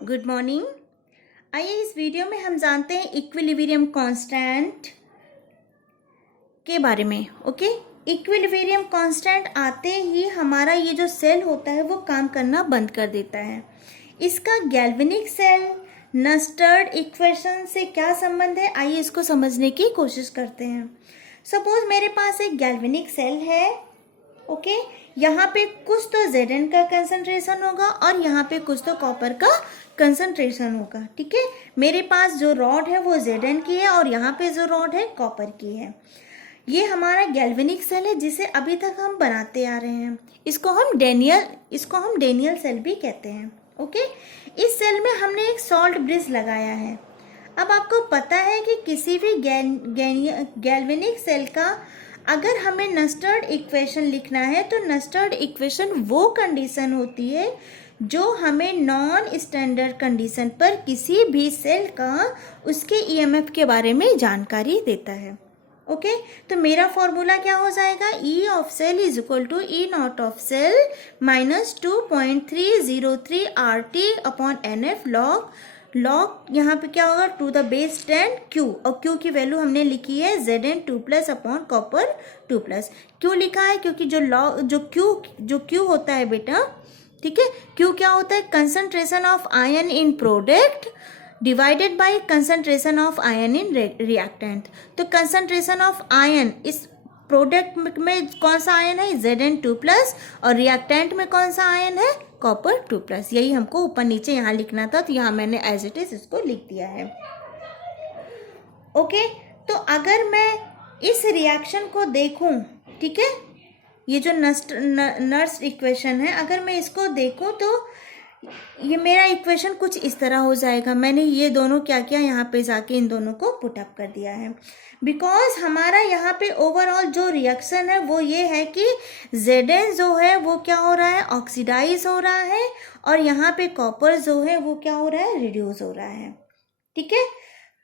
Good morning. आइए इस video में हम जानते हैं इक्विलिब्रियम कांस्टेंट के बारे में। ओके, इक्विलिब्रियम कांस्टेंट आते ही हमारा ये जो सेल होता है वो काम करना बंद कर देता है। इसका गैल्वेनिक सेल नस्टर्ड इक्वेशन से क्या संबंध है, आइए इसको समझने की कोशिश करते हैं। सपोज मेरे पास एक गैल्वेनिक सेल है। ओके, यहाँ पे कुछ तो Zn का कंसंट्रेशन होगा और यहाँ पे कुछ तो कॉपर का कंसंट्रेशन होगा। ठीक है, मेरे पास जो रॉड है वो Zn की है और यहाँ पे जो रॉड है कॉपर की है। ये हमारा गैल्वेनिक सेल है जिसे अभी तक हम बनाते आ रहे हैं। इसको हम डेनियल सेल भी कहते हैं। ओके, इस सेल में हमने एक सॉल्ट ब्रिज लगाया है। अब आपको पता है कि किसी भी गैल्वेनिक सेल का अगर हमें नस्टर्ड इक्वेशन लिखना है तो नस्टर्ड इक्वेशन वो कंडीशन होती है जो हमें नॉन स्टैंडर्ड कंडीशन पर किसी भी सेल का उसके ईएमएफ के बारे में जानकारी देता है। ओके, तो मेरा फॉर्मूला क्या हो जाएगा, E of cell is equal to E naught of cell minus 2.303 RT upon NF log यहाँ पे क्या होगा, टू द बेस 10 Q, और Q की वैल्यू हमने लिखी है Zn 2+ अपॉन कॉपर 2+। क्यों लिखा है, क्योंकि जो Q होता है बेटा, ठीक है, Q क्या होता है, concentration of ion in product divided by concentration of ion in reactant. तो कंसंट्रेशन ऑफ आयन इस प्रोडक्ट में कौन सा आयन है, Zn 2+, और रिएक्टेंट में कौन सा आयन है, कॉपर 2+। यही हमको ऊपर नीचे यहाँ लिखना था, तो यहाँ मैंने एज इट इज इसको लिख दिया है। ओके, तो अगर मैं इस रिएक्शन को देखूं, ठीक है, ये जो नर्स इक्वेशन है, अगर मैं इसको देखूं तो ये मेरा इक्वेशन कुछ इस तरह हो जाएगा। मैंने ये दोनों क्या किया, यहाँ पे जाके इन दोनों को पुट अप कर दिया है। बिकॉज हमारा यहाँ पे ओवरऑल जो रिएक्शन है वो ये है कि Zn जो है वो क्या हो रहा है, ऑक्सीडाइज हो रहा है, और यहाँ पे कॉपर जो है वो क्या हो रहा है, रिड्यूस हो रहा है। ठीक है,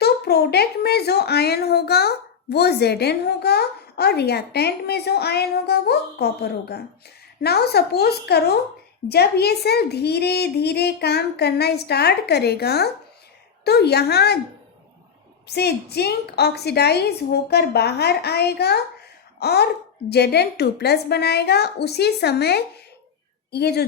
तो प्रोडक्ट में जो आयन होगा वो Zn होगा और रिएक्टेंट में जो आयन होगा वो कॉपर होगा। नाउ सपोज करो जब ये सेल धीरे धीरे काम करना स्टार्ट करेगा तो यहाँ से जिंक ऑक्सीडाइज होकर बाहर आएगा और Zn 2+ बनाएगा। उसी समय ये जो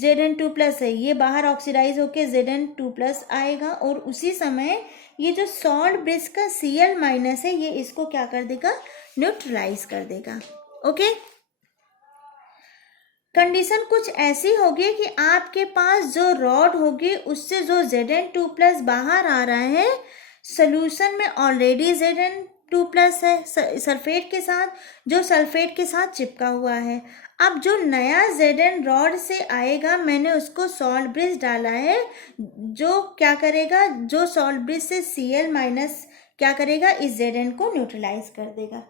Zn 2+ है ये बाहर ऑक्सीडाइज होकर Zn 2+ आएगा और उसी समय ये जो सॉल्ट ब्रिज का Cl- है ये इसको क्या कर देगा, न्यूट्रलाइज कर देगा। ओके, कंडीशन कुछ ऐसी होगी कि आपके पास जो रॉड होगी उससे जो Zn 2+ बाहर आ रहा है, सोल्यूशन में ऑलरेडी Zn 2+ है सल्फेट के साथ, जो सल्फेट के साथ चिपका हुआ है। अब जो नया Zn रॉड से आएगा, मैंने उसको सॉल्ट ब्रिज डाला है, जो क्या करेगा, जो सॉल्ट ब्रिज से Cl- क्या करेगा, इस Zn को न्यूट्रलाइज कर देगा।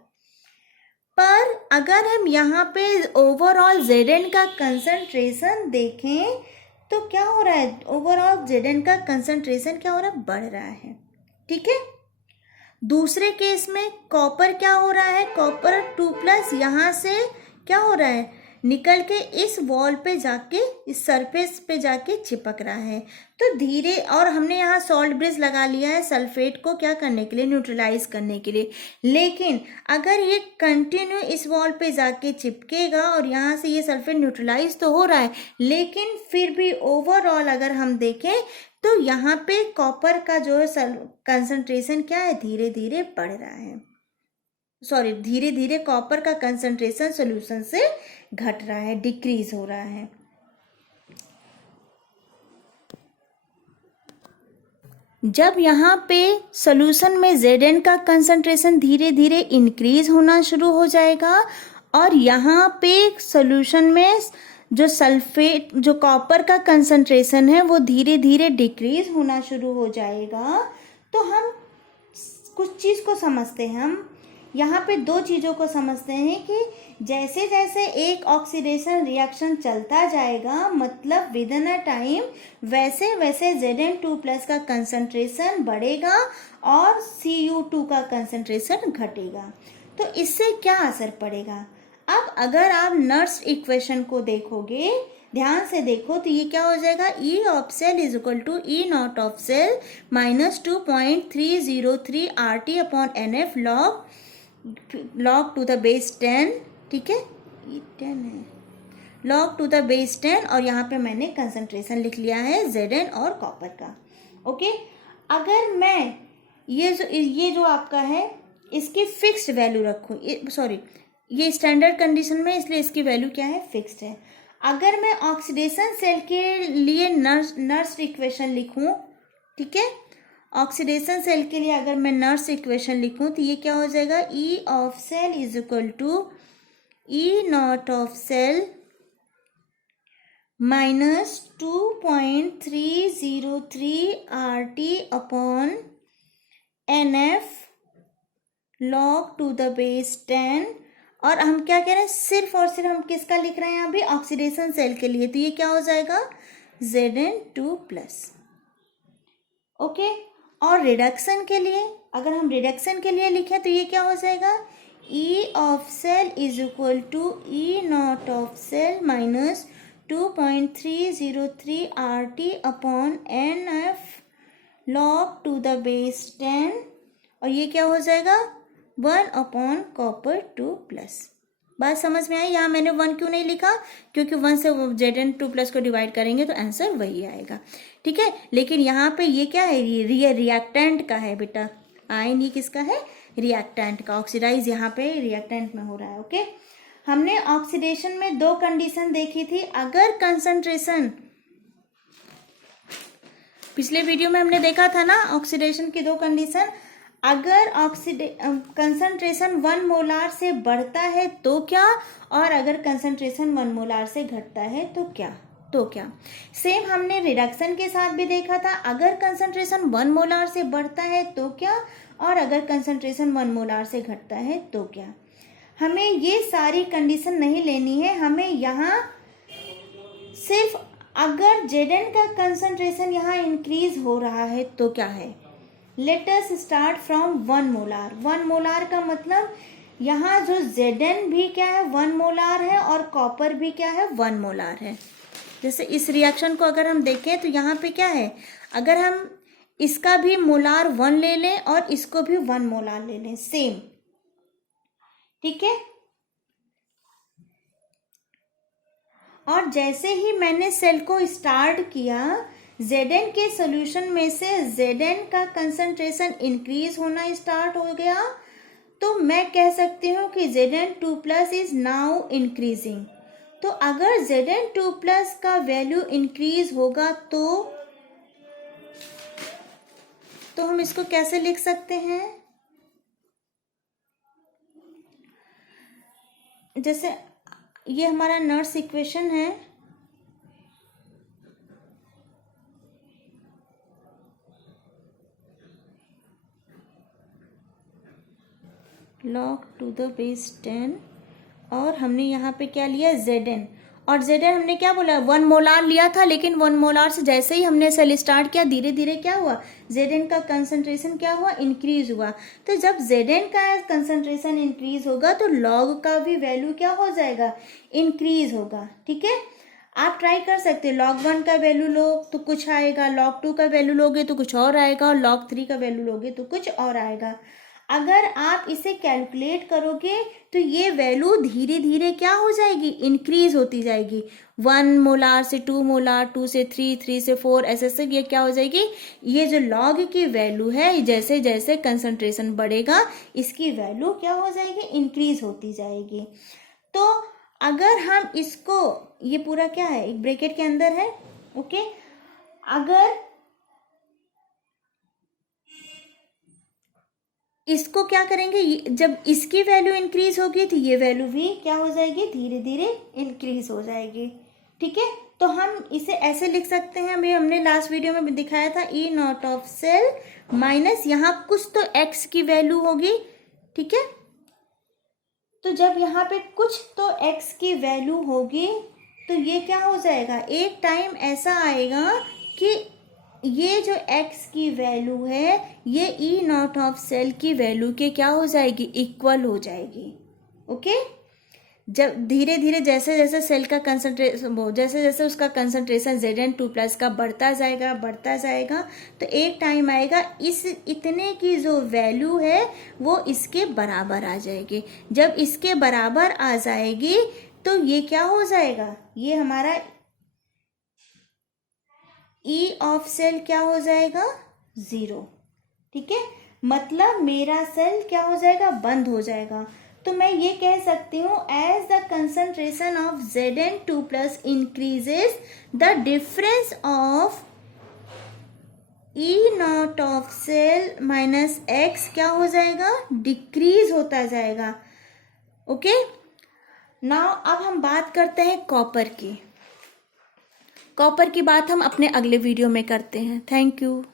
पर अगर हम यहाँ पे ओवरऑल Zn का कंसंट्रेशन देखें तो क्या हो रहा है, ओवरऑल Zn का कंसंट्रेशन क्या हो रहा है, बढ़ रहा है। ठीक है, दूसरे केस में कॉपर क्या हो रहा है, कॉपर 2+ यहाँ से क्या हो रहा है, निकल के इस वॉल पे जाके, इस सरफेस पे जाके चिपक रहा है। तो धीरे, और हमने यहाँ सॉल्ट ब्रिज लगा लिया है सल्फेट को क्या करने के लिए, न्यूट्रलाइज करने के लिए। लेकिन अगर ये कंटिन्यू इस वॉल पे जाके चिपकेगा और यहाँ से ये सल्फेट न्यूट्रलाइज तो हो रहा है, लेकिन फिर भी ओवरऑल अगर हम देखें तो यहाँ पे कॉपर का जो कंसंट्रेशन क्या है, धीरे धीरे बढ़ रहा है। सॉरी, धीरे धीरे कॉपर का कंसंट्रेशन सॉल्यूशन से घट रहा है, डिक्रीज हो रहा है। जब यहाँ पे सॉल्यूशन में Zn का कंसंट्रेशन धीरे धीरे इंक्रीज होना शुरू हो जाएगा और यहाँ पे सॉल्यूशन में जो सल्फेट, जो कॉपर का कंसंट्रेशन है वो धीरे धीरे डिक्रीज होना शुरू हो जाएगा, तो हम कुछ चीज़ को समझते हैं। हम यहाँ पे दो चीज़ों को समझते हैं कि जैसे जैसे एक ऑक्सीडेशन रिएक्शन चलता जाएगा, मतलब विद इन अ टाइम, वैसे वैसे Zn 2+ का कंसंट्रेशन बढ़ेगा और Cu2 का कंसंट्रेशन घटेगा। तो इससे क्या असर पड़ेगा, अब अगर आप नर्स इक्वेशन को देखोगे ध्यान से देखो तो ये क्या हो जाएगा, E of cell is equal to E naught of cell minus 2.303 RT upon NF log to the base 10, ठीक है, ये 10 है, log टू द बेस 10, और यहाँ पे मैंने कंसंट्रेशन लिख लिया है Zn और कॉपर का। ओके, अगर मैं ये जो आपका है इसकी फिक्स्ड वैल्यू रखूँ, सॉरी ये स्टैंडर्ड कंडीशन में, इसलिए इसकी वैल्यू क्या है, फिक्स्ड है। अगर मैं ऑक्सीडेशन सेल के लिए नर्स इक्वेशन लिखूं, ठीक है, ऑक्सीडेशन सेल के लिए अगर मैं नर्स इक्वेशन लिखूं तो ये क्या हो जाएगा, E of cell is equal to E naught of cell minus 2.303 RT upon NF log to the base 10, और हम क्या कह रहे हैं, सिर्फ और सिर्फ हम किसका लिख रहे हैं यहाँ भी, ऑक्सीडेशन सेल के लिए, तो ये क्या हो जाएगा Zn2+। ओके, और रिडक्शन के लिए, अगर हम रिडक्शन के लिए लिखें तो ये क्या हो जाएगा, E of cell is equal to E naught of cell minus 2.303 RT upon NF log to the base 10, और ये क्या हो जाएगा 1 अपॉन कॉपर 2+। बात समझ में आई। यहाँ मैंने 1 क्यों नहीं लिखा, क्योंकि 1 से Zn2+ को डिवाइड करेंगे तो आंसर वही आएगा, ठीक है। लेकिन यहाँ पे ये क्या है, ये रिएक्टेंट का है बेटा, आयन ये किसका है, रिएक्टेंट का, ऑक्सीडाइज यहाँ पे रिएक्टेंट में हो रहा है। ओके, हमने ऑक्सीडेशन में 2 कंडीशन देखी थी। अगर कंसंट्रेशन, पिछले वीडियो में हमने देखा था ना ऑक्सीडेशन की 2 कंडीशन, अगर कंसंट्रेशन 1 मोलार से बढ़ता है तो क्या, और अगर कंसंट्रेशन 1 मोलार से घटता है तो क्या। सेम हमने रिडक्शन के साथ भी देखा था, अगर कंसंट्रेशन 1 मोलार से बढ़ता है तो क्या, और अगर कंसंट्रेशन 1 मोलार से घटता है तो क्या। हमें ये सारी कंडीशन नहीं लेनी है, हमें यहाँ सिर्फ अगर Zn का कंसंट्रेशन यहाँ इंक्रीज हो रहा है तो क्या है। Let us start from 1 molar. 1 molar का मतलब यहाँ जो Zn भी क्या है 1 मोलार है, और कॉपर भी क्या है 1 मोलार है। जैसे इस रिएक्शन को अगर हम देखें तो यहाँ पे क्या है, अगर हम इसका भी मोलार 1 ले लें और इसको भी 1 मोलार ले लें, सेम, ठीक है। और जैसे ही मैंने सेल को स्टार्ट किया, Zn के सोल्यूशन में से Zn का कंसंट्रेशन इंक्रीज होना स्टार्ट हो गया, तो मैं कह सकती हूँ कि Zn2+ इज नाउ इंक्रीजिंग। तो अगर Zn2+ का वैल्यू इंक्रीज होगा तो हम इसको कैसे लिख सकते हैं, जैसे ये हमारा नर्स इक्वेशन है, log टू द बेस 10, और हमने यहाँ पे क्या लिया Zn, और Zn हमने क्या बोला 1 मोलार लिया था, लेकिन 1 मोलार से जैसे ही हमने सेल स्टार्ट किया धीरे धीरे क्या हुआ, Zn का कंसंट्रेशन क्या हुआ, इंक्रीज हुआ। तो जब Zn का कंसंट्रेशन इंक्रीज होगा तो log का भी वैल्यू क्या हो जाएगा, इंक्रीज होगा, ठीक है। आप ट्राई कर सकते हैं, log 1 का वैल्यू लो तो कुछ आएगा, log 2 का वैल्यू लोगे तो कुछ और आएगा, और log 3 का वैल्यू लोगे तो कुछ और आएगा। अगर आप इसे कैलकुलेट करोगे तो ये वैल्यू धीरे धीरे क्या हो जाएगी, इंक्रीज होती जाएगी। 1 मोलार से 2 मोलार, 2 से 3, 3 से 4, ऐसे ये क्या हो जाएगी, ये जो लॉग की वैल्यू है जैसे जैसे कंसंट्रेशन बढ़ेगा इसकी वैल्यू क्या हो जाएगी, इंक्रीज होती जाएगी। तो अगर हम इसको, ये पूरा क्या है, एक ब्रैकेट के अंदर है, ओके, अगर इसको क्या करेंगे, जब इसकी वैल्यू इंक्रीज होगी तो ये वैल्यू भी क्या हो जाएगी, धीरे धीरे इंक्रीज हो जाएगी, ठीक है। तो हम इसे ऐसे लिख सकते हैं, अभी हमने लास्ट वीडियो में भी दिखाया था, ई नॉट ऑफ सेल माइनस यहाँ कुछ तो एक्स की वैल्यू होगी, ठीक है। तो जब यहाँ पे कुछ तो एक्स की वैल्यू होगी तो ये क्या हो जाएगा, एक टाइम ऐसा आएगा कि ये जो x की वैल्यू है ये ई नॉट ऑफ सेल की वैल्यू के क्या हो जाएगी, इक्वल हो जाएगी, ओके। जब धीरे धीरे जैसे जैसे सेल का कंसंट्रेशन जैसे जैसे उसका कंसंट्रेशन Zn2+ का बढ़ता जाएगा, तो एक टाइम आएगा इस इतने की जो वैल्यू है वो इसके बराबर आ जाएगी। जब इसके बराबर आ जाएगी तो ये क्या हो जाएगा, ये हमारा E ऑफ सेल क्या हो जाएगा, 0। ठीक है, मतलब मेरा सेल क्या हो जाएगा, बंद हो जाएगा। तो मैं ये कह सकती हूँ as the concentration of Zn2+ increases the difference of E naught of cell minus X क्या हो जाएगा, डिक्रीज होता जाएगा। ओके, नाउ अब हम बात करते हैं कॉपर की। कॉपर की बात हम अपने अगले वीडियो में करते हैं। Thank you.